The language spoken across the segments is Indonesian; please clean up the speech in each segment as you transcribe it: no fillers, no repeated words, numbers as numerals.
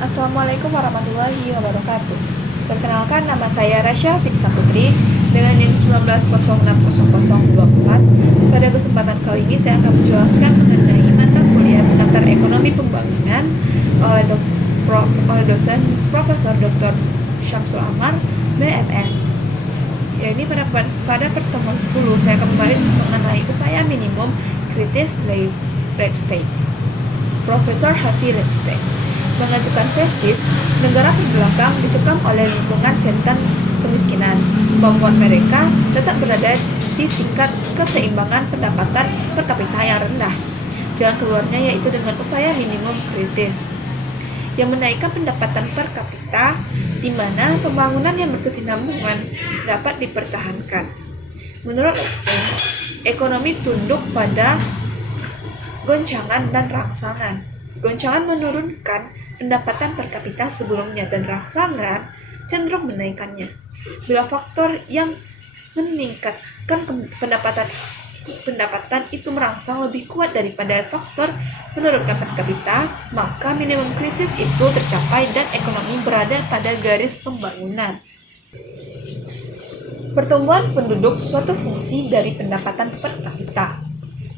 Assalamualaikum warahmatullahi wabarakatuh. Perkenalkan, nama saya Rasya Fiksa Putri dengan NIM 19060024. Pada kesempatan kali ini saya akan menjelaskan mengenai mata kuliah pengantar ekonomi pembangunan oleh dosen Profesor Dr. Syamsul Amar, BMS. Ya, ini pada pertemuan 10 saya akan membahas mengenai upaya minimum kritis Lepstein. Profesor Harvey Lepstein mengajukan tesis, negara terbelakang dicekam oleh lingkungan setan kemiskinan, membuat mereka tetap berada di tingkat keseimbangan pendapatan per kapita yang rendah. Jalan keluarnya yaitu dengan upaya minimum kritis yang menaikkan pendapatan per kapita, di mana pembangunan yang berkesinambungan dapat dipertahankan. Menurut Epstein, ekonomi tunduk pada goncangan dan rangsangan. Goncangan menurunkan pendapatan per kapita sebelumnya dan rangsangan cenderung menaikkannya. Bila faktor yang meningkatkan pendapatan itu merangsang lebih kuat daripada faktor menurunkan per kapita, maka minimum krisis itu tercapai dan ekonomi berada pada garis pembangunan. Pertumbuhan penduduk suatu fungsi dari pendapatan per kapita.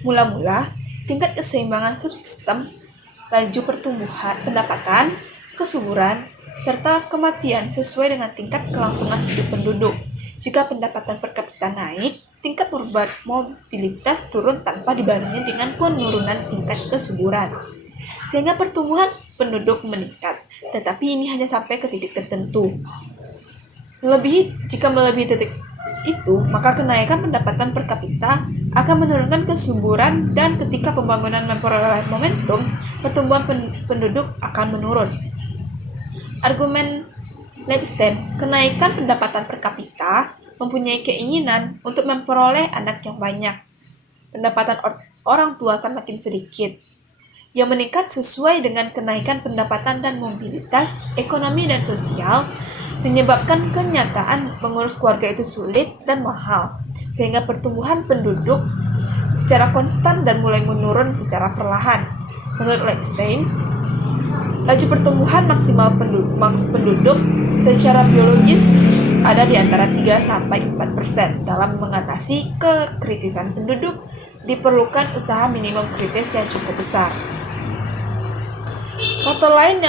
Mula-mula, tingkat keseimbangan subsistem, laju pertumbuhan pendapatan, kesuburan, serta kematian sesuai dengan tingkat kelangsungan hidup penduduk. Jika pendapatan per kapita naik, tingkat mobilitas turun tanpa dibarengi dengan penurunan tingkat kesuburan, sehingga pertumbuhan penduduk meningkat. Tetapi ini hanya sampai ke titik tertentu. Jika melebihi titik itu, maka kenaikan pendapatan per kapita akan menurunkan kesuburan, dan ketika pembangunan memperoleh momentum, pertumbuhan penduduk akan menurun. Argumen Lepstein, kenaikan pendapatan per kapita mempunyai keinginan untuk memperoleh anak yang banyak. Pendapatan orang tua akan makin sedikit, yang meningkat sesuai dengan kenaikan pendapatan dan mobilitas ekonomi dan sosial, menyebabkan kenyataan mengurus keluarga itu sulit dan mahal, sehingga pertumbuhan penduduk secara konstan dan mulai menurun secara perlahan. Menurut Lepstein, laju pertumbuhan maksimal penduduk secara biologis ada di antara 3-4%. Dalam mengatasi kekritisan penduduk, diperlukan usaha minimum kritis yang cukup besar. Faktor lain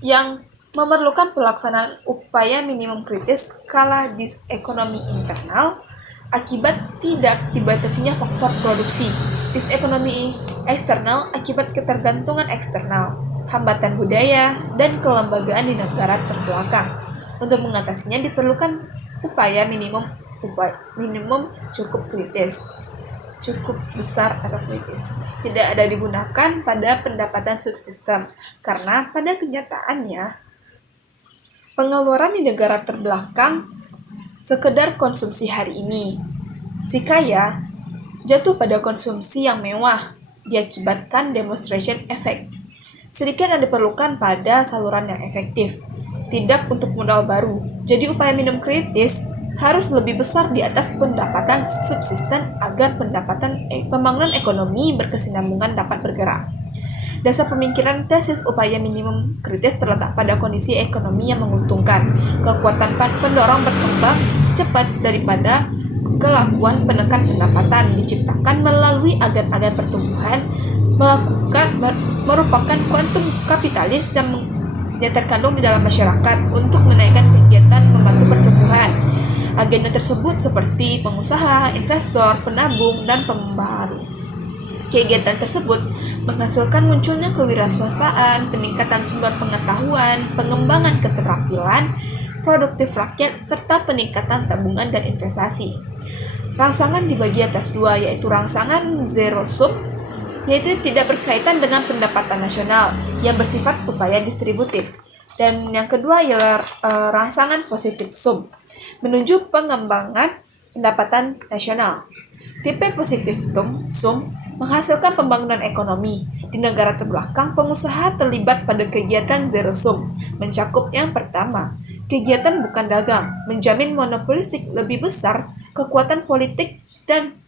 yang memerlukan pelaksanaan upaya minimum kritis skala disekonomi internal akibat tidak dibatasinya faktor produksi, disekonomi eksternal akibat ketergantungan eksternal, hambatan budaya, dan kelembagaan di negara terbelakang. Untuk mengatasinya diperlukan upaya minimum cukup kritis, cukup besar atau kritis. Tidak ada digunakan pada pendapatan subsistem, karena pada kenyataannya pengeluaran di negara terbelakang sekedar konsumsi hari ini. Si kaya jatuh pada konsumsi yang mewah diakibatkan demonstration effect. Sedikit yang diperlukan pada saluran yang efektif, tidak untuk modal baru. Jadi upaya minimum kritis harus lebih besar di atas pendapatan subsisten agar pembangunan ekonomi berkesinambungan dapat bergerak. Dasar pemikiran tesis upaya minimum kritis terletak pada kondisi ekonomi yang menguntungkan, kekuatan pendorong berkembang cepat daripada kelakuan penekan pendapatan diciptakan melalui agen-agen pertumbuhan, merupakan kuantum kapitalis yang terkandung di dalam masyarakat untuk menaikkan kegiatan membantu pertumbuhan. Agenda tersebut seperti pengusaha, investor, penabung, dan pembaru. Kegiatan tersebut menghasilkan munculnya kewirausahaan, peningkatan sumber pengetahuan, pengembangan keterampilan produktif rakyat, serta peningkatan tabungan dan investasi. Rangsangan dibagi atas dua, yaitu rangsangan zero sum, yaitu tidak berkaitan dengan pendapatan nasional yang bersifat upaya distributif, dan yang kedua ialah rangsangan positif sum, menuju pengembangan pendapatan nasional. Tipe positif sum menghasilkan pembangunan ekonomi. Di negara terbelakang, pengusaha terlibat pada kegiatan zero sum, mencakup yang pertama, kegiatan bukan dagang, menjamin monopolistik lebih besar, kekuatan politik, dan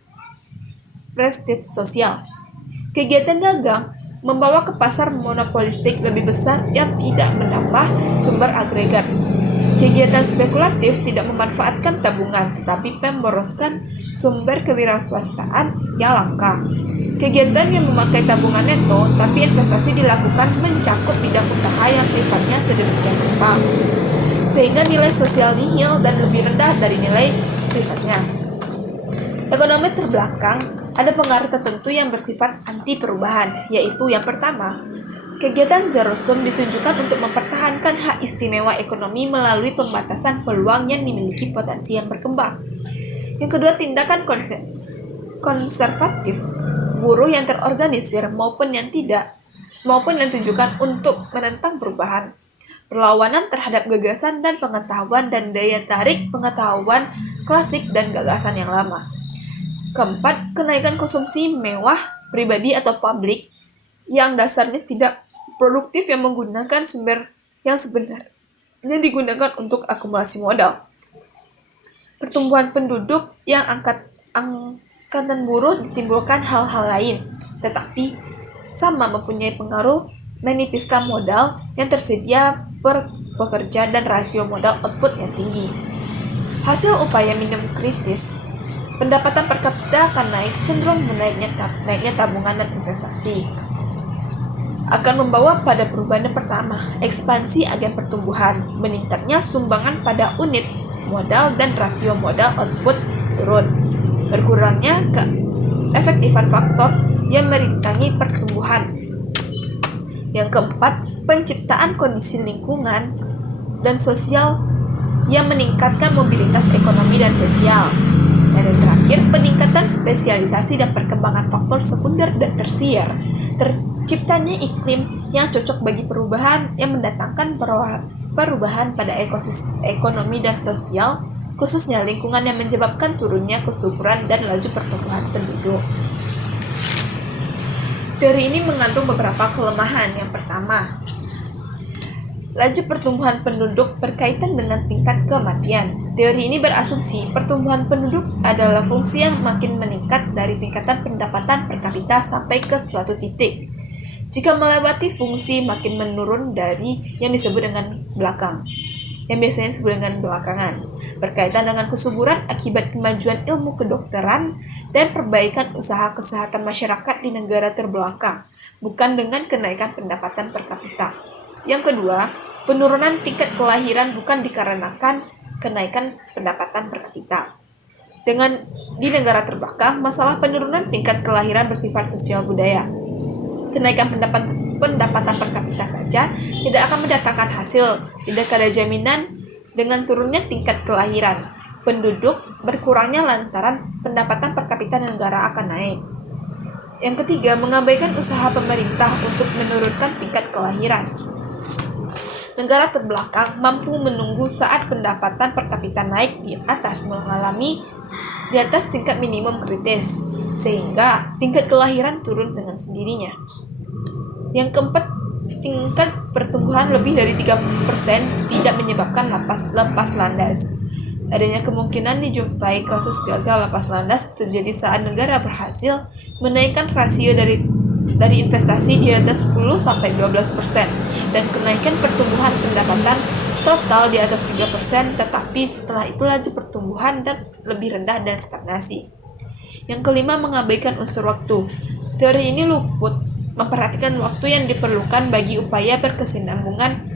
prestis sosial. Kegiatan dagang membawa ke pasar monopolistik lebih besar yang tidak menambah sumber agregat. Kegiatan spekulatif tidak memanfaatkan tabungan, tetapi memboroskan sumber kewirausahaan yang langka. Kegiatan yang memakai tabungan neto, tapi investasi dilakukan mencakup bidang usaha yang sifatnya sedemikian rupa, sehingga nilai sosial nihil dan lebih rendah dari nilai privatnya. Ekonomi terbelakang ada pengaruh tertentu yang bersifat anti perubahan, yaitu yang pertama, kegiatan zero sum ditujukan untuk mempertahankan hak istimewa ekonomi melalui pembatasan peluang yang dimiliki potensi yang berkembang. Yang kedua, tindakan konservatif buruh yang terorganisir maupun yang ditujukan untuk menentang perubahan. Perlawanan terhadap gagasan dan pengetahuan dan daya tarik pengetahuan klasik dan gagasan yang lama. Keempat, kenaikan konsumsi mewah pribadi atau publik yang dasarnya tidak produktif yang menggunakan sumber yang sebenarnya digunakan untuk akumulasi modal. Pertumbuhan penduduk yang angkatan buruh ditimbulkan hal-hal lain, tetapi sama mempunyai pengaruh menipiskan modal yang tersedia per pekerja dan rasio modal output yang tinggi. Hasil upaya minimum kritis, pendapatan per kapita akan naik, cenderung naiknya tabungan dan investasi. Akan membawa pada perubahan yang pertama, ekspansi agen pertumbuhan, meningkatnya sumbangan pada unit modal dan rasio modal output turun, berkurangnya keefektifan faktor yang merintangi pertumbuhan. Yang keempat, penciptaan kondisi lingkungan dan sosial yang meningkatkan mobilitas ekonomi dan sosial. Dan yang terakhir, peningkatan spesialisasi dan perkembangan faktor sekunder dan tersier. Terciptanya iklim yang cocok bagi perubahan yang mendatangkan perubahan pada ekosistem ekonomi dan sosial, khususnya lingkungan yang menyebabkan turunnya kesuburan dan laju pertumbuhan penduduk. Teori ini mengandung beberapa kelemahan. Yang pertama, laju pertumbuhan penduduk berkaitan dengan tingkat kematian. Teori ini berasumsi pertumbuhan penduduk adalah fungsi yang makin meningkat dari tingkatan pendapatan per kapita sampai ke suatu titik. Jika melewati fungsi makin menurun dari yang disebut dengan belakang, yang biasanya disebut dengan belakangan, berkaitan dengan kesuburan akibat kemajuan ilmu kedokteran dan perbaikan usaha kesehatan masyarakat di negara terbelakang, bukan dengan kenaikan pendapatan per kapita. Yang kedua, penurunan tingkat kelahiran bukan dikarenakan kenaikan pendapatan per kapita. Di negara terbelakang, masalah penurunan tingkat kelahiran bersifat sosial budaya. Kenaikan pendapatan per kapita saja tidak akan mendatangkan hasil. Tidak ada jaminan dengan turunnya tingkat kelahiran penduduk berkurangnya lantaran pendapatan per kapita negara akan naik. Yang ketiga, mengabaikan usaha pemerintah untuk menurunkan tingkat kelahiran. Negara terbelakang mampu menunggu saat pendapatan per kapita naik di atas tingkat minimum kritis, sehingga tingkat kelahiran turun dengan sendirinya. Yang keempat, tingkat pertumbuhan lebih dari 3% tidak menyebabkan lepas landas. Adanya kemungkinan dijumpai kasus gagal lepas landas terjadi saat negara berhasil menaikkan rasio dari investasi di atas 10-12% dan kenaikan pertumbuhan pendapatan total di atas 3%, tetapi setelah itu laju pertumbuhan dan lebih rendah dan stagnasi. Yang kelima, mengabaikan unsur waktu. Teori ini luput memperhatikan waktu yang diperlukan bagi upaya berkesinambungan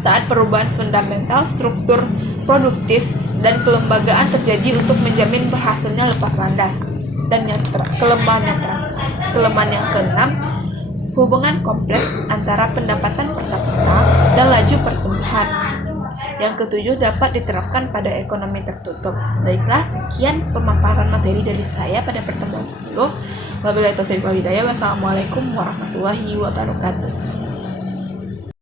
saat perubahan fundamental, struktur produktif, dan kelembagaan terjadi untuk menjamin berhasilnya lepas landas. Dan kelemahan yang keenam, hubungan kompleks antara pendapatan per kapita dan laju pertumbuhan. Yang ketujuh, dapat diterapkan pada ekonomi tertutup. Baiklah, sekian pemaparan materi dari saya pada pertemuan 10. Wabillahi taufiq wal hidayah. Wassalamualaikum warahmatullahi wabarakatuh.